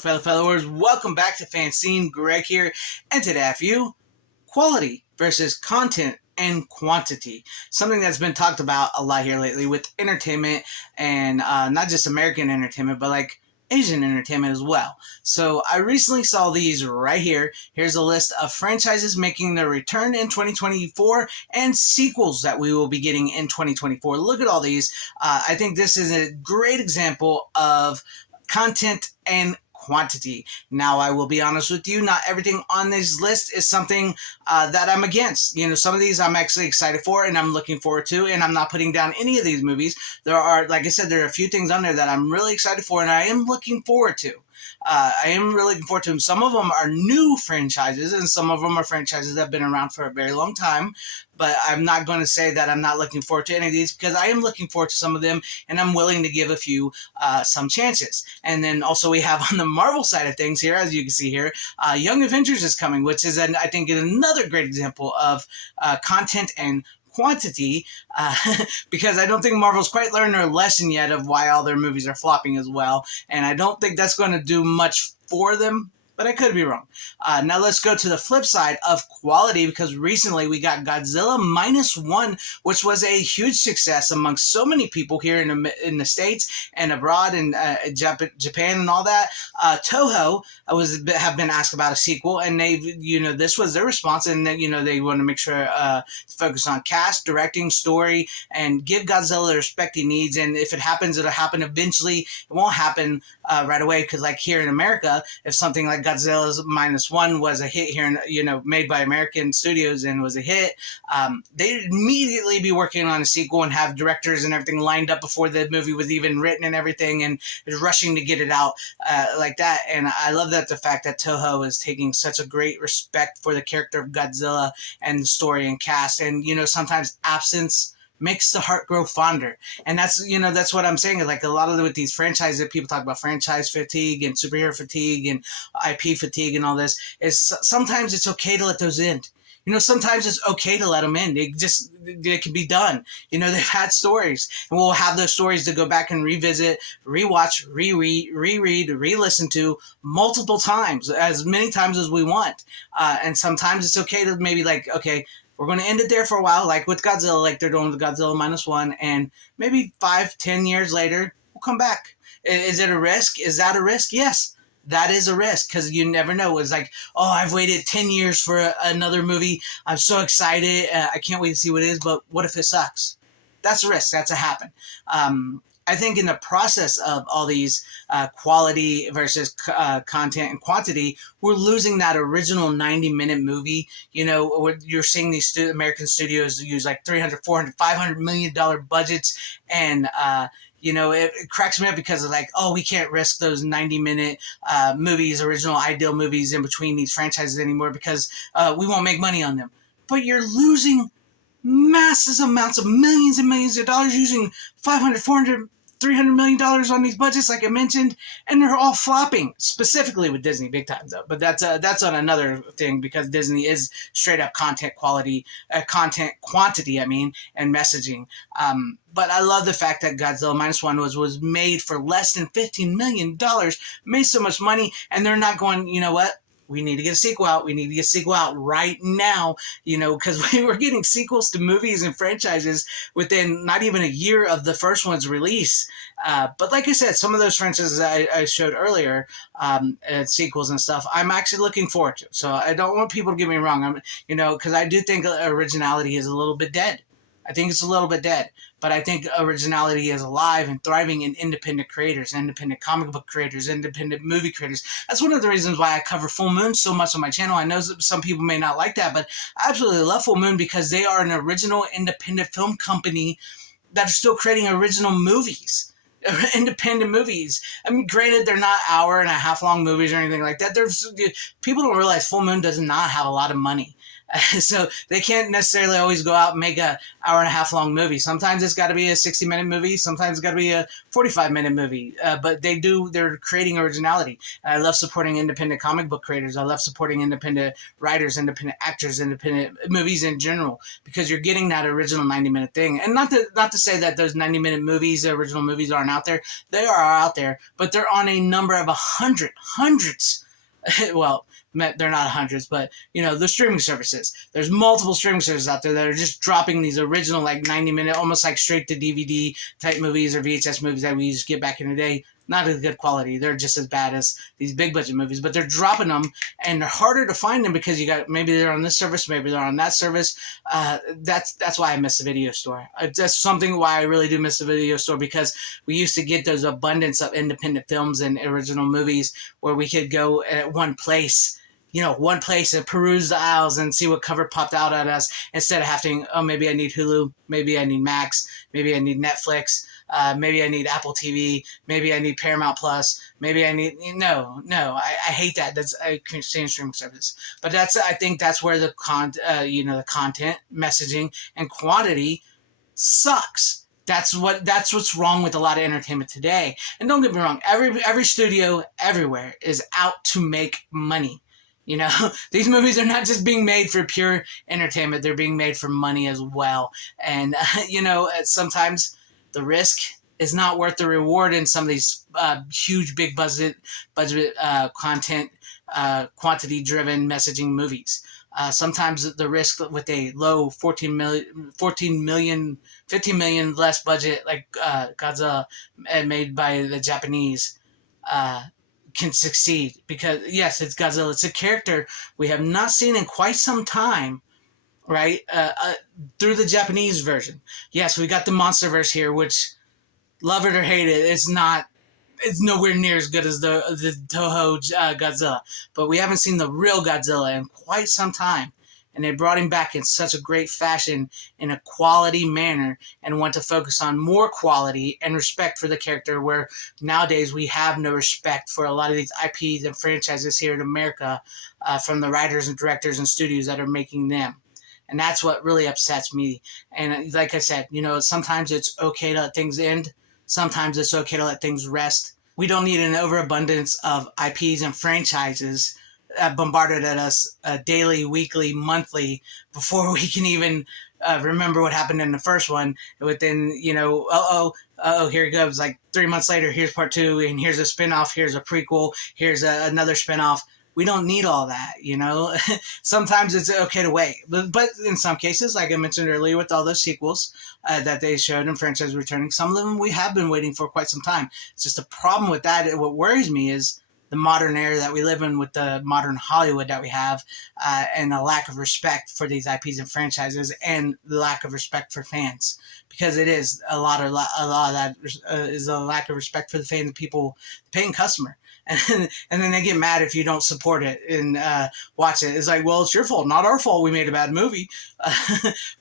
fellow followers. Welcome back to FanZcene. Greg here, and today I have you quality versus content and quantity. Something that's been talked about a lot here lately with entertainment, and not just American entertainment, but like Asian entertainment as well. So I recently saw these right here. Here's a list of franchises making their return in 2024 and sequels that we will be getting in 2024. Look at all these. I think this is a great example of content and quantity. Now, I will be honest with you, not everything on this list is something that I'm against. You know, some of these I'm actually excited for and I'm looking forward to, and I'm not putting down any of these movies. There are, like I said, there are a few things on there that I'm really excited for and I am looking forward to. I am really looking forward to them. Some of them are new franchises, and some of them are franchises that have been around for a very long time. But I'm not going to say that I'm not looking forward to any of these, because I am looking forward to some of them, and I'm willing to give a few some chances. And then also we have on the Marvel side of things here, as you can see here, Young Avengers is coming, which is, I think, another great example of content and quantity, because I don't think Marvel's quite learned their lesson yet of why all their movies are flopping as well, and I don't think that's going to do much for them, but I could be wrong. Now let's go to the flip side of quality, because recently we got Godzilla -1, which was a huge success amongst so many people here in the States and abroad, and Japan and all that. Toho have been asked about a sequel, and this was their response, and they want to make sure to focus on cast, directing, story, and give Godzilla the respect he needs. And if it happens, it'll happen eventually. It won't happen right away, because like here in America, if something like Godzilla's -1 was a hit here, made by American studios and was a hit, they'd immediately be working on a sequel and have directors and everything lined up before the movie was even written and everything, and is rushing to get it out like that. And I love that the fact that Toho is taking such a great respect for the character of Godzilla and the story and cast, and sometimes absence makes the heart grow fonder. And that's what I'm saying, is like a lot of with these franchises, people talk about franchise fatigue and superhero fatigue and IP fatigue and all this, is sometimes it's okay to let those end. Sometimes it's okay to let them in. They can be done. They've had stories, and we'll have those stories to go back and revisit, rewatch, reread, re-listen to multiple times, as many times as we want. And sometimes it's okay to maybe okay, we're going to end it there for a while, like with Godzilla, like they're doing with Godzilla -1, and maybe 5-10 years later, we'll come back. Is it a risk? Is that a risk? Yes, that is a risk, because you never know. It's like, oh, I've waited 10 years for another movie. I'm so excited. I can't wait to see what it is, but what if it sucks? That's a risk. That's a happen. I think in the process of all these quality versus content and quantity, we're losing that original 90-minute movie. You're seeing these American studios use like $300, $400, $500 million budgets, and it cracks me up, because it's like, oh, we can't risk those 90-minute movies, original ideal movies in between these franchises anymore, because we won't make money on them. But you're losing massive amounts of millions and millions of dollars, using $500, $400, $300 million on these budgets, like I mentioned, and they're all flopping, specifically with Disney, big time though. But that's on another thing, because Disney is straight up content quantity, and messaging. But I love the fact that Godzilla -1 was made for less than $15 million, made so much money, and they're not going, you know what? We need to get a sequel out. We need to get a sequel out right now, because we were getting sequels to movies and franchises within not even a year of the first one's release. But like I said, some of those franchises I showed earlier, sequels and stuff, I'm actually looking forward to. So I don't want people to get me wrong. Because I do think originality is a little bit dead. I think it's a little bit dead, but I think originality is alive and thriving in independent creators, independent comic book creators, independent movie creators. That's one of the reasons why I cover Full Moon so much on my channel. I know some people may not like that, but I absolutely love Full Moon, because they are an original independent film company that are still creating original movies. Independent movies. I mean, granted, they're not hour-and-a-half long movies or anything like that. People don't realize Full Moon does not have a lot of money. So they can't necessarily always go out and make a hour and a half long movie. Sometimes it's got to be a 60-minute movie. Sometimes it's got to be a 45-minute movie. But they're creating originality. And I love supporting independent comic book creators. I love supporting independent writers, independent actors, independent movies in general, because you're getting that original 90-minute thing. And not to say that those 90-minute movies, original movies, aren't out there. They are out there, but they're on a number of hundreds. Well, they're not hundreds, but the streaming services. There's multiple streaming services out there that are just dropping these original, like 90-minute, almost like straight to DVD type movies or VHS movies that we used to get back in the day. Not as good quality. They're just as bad as these big budget movies, but they're dropping them, and they're harder to find them because maybe they're on this service, maybe they're on that service. That's why I miss the video store. That's something why I really do miss the video store, because we used to get those abundance of independent films and original movies where we could go at one place and peruse the aisles and see what cover popped out at us, instead of having, oh, maybe I need Hulu, maybe I need Max, maybe I need Netflix, maybe I need Apple TV, maybe I need Paramount Plus, maybe I need, I hate that. I can't say streaming service, but I think that's where the the content, messaging, and quantity sucks. That's what's wrong with a lot of entertainment today. And don't get me wrong, every studio everywhere is out to make money. These movies are not just being made for pure entertainment. They're being made for money as well. And, sometimes the risk is not worth the reward in some of these huge, big budget content, quantity-driven messaging movies. Sometimes the risk with a low 15 million less budget, like Godzilla, made by the Japanese, can succeed, because yes, it's Godzilla. It's a character we have not seen in quite some time, right? Through the Japanese version. Yes, we got the MonsterVerse here, which, love it or hate it, it's nowhere near as good as the Toho Godzilla. But we haven't seen the real Godzilla in quite some time. And they brought him back in such a great fashion, in a quality manner, and want to focus on more quality and respect for the character, where nowadays we have no respect for a lot of these IPs and franchises here in America, from the writers and directors and studios that are making them. And that's what really upsets me. And like I said, sometimes it's okay to let things end. Sometimes it's okay to let things rest. We don't need an overabundance of IPs and franchises bombarded at us daily, weekly, monthly, before we can even remember what happened in the first one. Within, here it goes. Like 3 months later, here's part 2, and here's a spinoff, here's a prequel, here's another spinoff. We don't need all that, Sometimes it's okay to wait. But in some cases, like I mentioned earlier, with all those sequels that they showed in franchise returning, some of them we have been waiting for quite some time. It's just a problem with that. What worries me is the modern era that we live in, with the modern Hollywood that we have, and a lack of respect for these IPs and franchises, and the lack of respect for fans, because it is a lot of that is a lack of respect for the fans, people, the paying customer, and then they get mad if you don't support it and watch it. It's like, well, it's your fault, not our fault. We made a bad movie,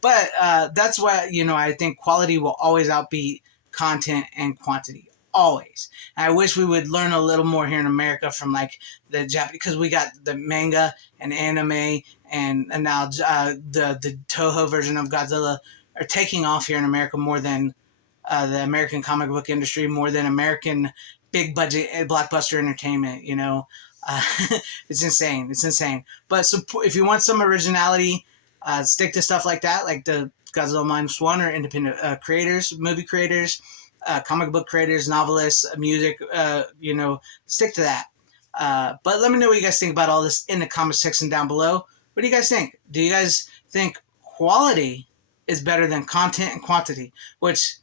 but that's why I think quality will always outbeat content and quantity. Always. And I wish we would learn a little more here in America from like the Japanese, because we got the manga and anime, and now the Toho version of Godzilla are taking off here in America more than the American comic book industry, more than American big budget blockbuster entertainment. It's insane. It's insane. But if you want some originality, stick to stuff like that, like the Godzilla -1, or independent creators, movie creators, comic book creators, novelists, music, stick to that. But let me know what you guys think about all this in the comment section down below. What do you guys think? Do you guys think quality is better than content and quantity? Which,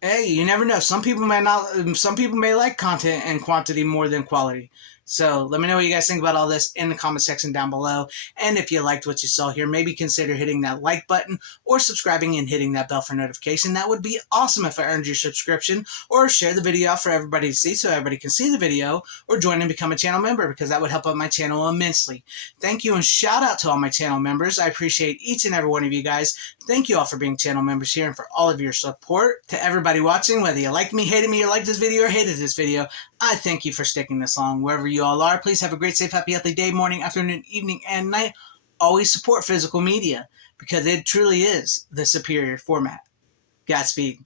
hey, you never know. Some people may not. Some people may like content and quantity more than quality. So let me know what you guys think about all this in the comment section down below. And if you liked what you saw here, maybe consider hitting that like button or subscribing and hitting that bell for notification. That would be awesome if I earned your subscription. Or share the video out for everybody to see so everybody can see the video. Or join and become a channel member, because that would help out my channel immensely. Thank you, and shout out to all my channel members. I appreciate each and every one of you guys. Thank you all for being channel members here and for all of your support. To everybody watching, whether you liked me, hated me, or liked this video, or hated this video, I thank you for sticking this long. Wherever you all are, please have a great, safe, happy, healthy day, morning, afternoon, evening, and night. always support physical media because it truly is the superior format. Godspeed.